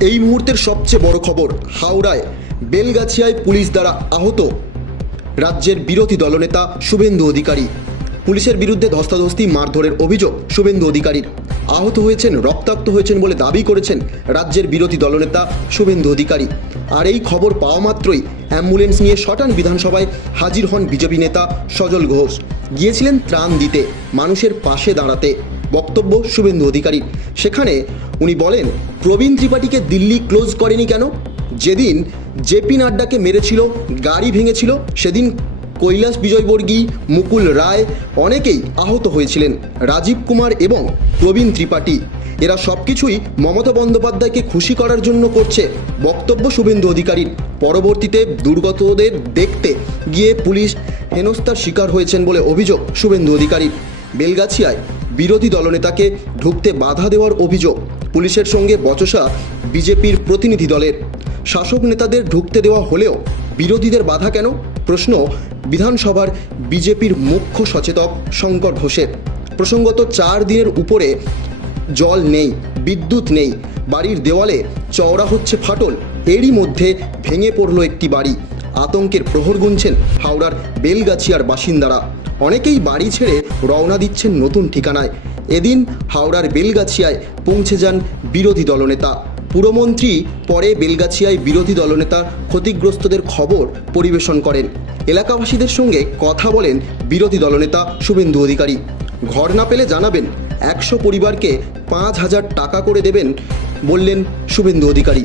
এই মুহূর্তের সবচেয়ে বড় খবর হাওড়ায় বেলগাছিয়ায় পুলিশ দ্বারা আহত রাজ্যের বিরোধী দলনেতা শুভেন্দু অধিকারী। পুলিশের বিরুদ্ধে ধস্তাধস্তি, মারধরের অভিযোগ শুভেন্দু অধিকারীর। আহত হয়েছেন, রক্তাক্ত হয়েছেন বলে দাবি করেছেন রাজ্যের বিরোধী দলনেতা শুভেন্দু অধিকারী। আর এই খবর পাওয়া মাত্রই অ্যাম্বুলেন্স নিয়ে শটান বিধানসভায় হাজির হন বিজেপি নেতা সজল ঘোষ। গিয়েছিলেন ত্রাণ দিতে, মানুষের পাশে দাঁড়াতে। বক্তব্য শুভেন্দু অধিকারী সেখানে উনি বলেন, প্রবীণ ত্রিপাঠীকে দিল্লি ক্লোজ করেনি কেন? যেদিন জেপি নাড্ডাকে মেরেছিল, গাড়ি ভেঙেছিল, সেদিন কৈলাস বিজয়বর্গী, মুকুল রায় অনেকেই আহত হয়েছিলেন, রাজীব কুমার এবং প্রবীণ ত্রিপাঠী। এরা সব কিছুই মমতা বন্দ্যোপাধ্যায়কে খুশি করার জন্য করছে, বক্তব্য শুভেন্দু অধিকারীর। পরবর্তীতে দুর্গতদের দেখতে গিয়ে পুলিশ হেনস্থার শিকার হয়েছেন বলে অভিযোগ শুভেন্দু অধিকারীর। বেলগাছিয়ায় বিরোধী দলনেতাকে ঢুকতে বাধা দেওয়ার অভিযোগ। পুলিশের সঙ্গে বচসা বিজেপির প্রতিনিধি দলের। শাসক নেতাদের ঢুকতে দেওয়া হলেও বিরোধীদের বাধা কেন? প্রশ্ন বিধানসভার বিজেপির মুখ্য সচেতক শঙ্কর ঘোষের। প্রসঙ্গত চার দিনের উপরে জল নেই, বিদ্যুৎ নেই, বাড়ির দেওয়ালে চওড়া হচ্ছে ফাটল। এরই মধ্যে ভেঙে পড়ল একটি বাড়ি। আতঙ্কের প্রহর গুনছেন হাওড়ার বেলগাছিয়ার বাসিন্দারা। অনেকেই বাড়ি ছেড়ে রওনা দিচ্ছেন নতুন ঠিকানায়। এদিন হাওড়ার বেলগাছিয়ায় পৌঁছে যান বিরোধী দলনেতা। পুরমন্ত্রী পরে বেলগাছিয়ায় বিরোধী দলনেতা ক্ষতিগ্রস্তদের খবর পরিবেশন করেন। এলাকাবাসীদের সঙ্গে কথা বলেন বিরোধী দলনেতা শুভেন্দু অধিকারী। ঘর না পেলে জানাবেন, একশো পরিবারকে পাঁচ হাজার টাকা করে দেবেন বললেন শুভেন্দু অধিকারী।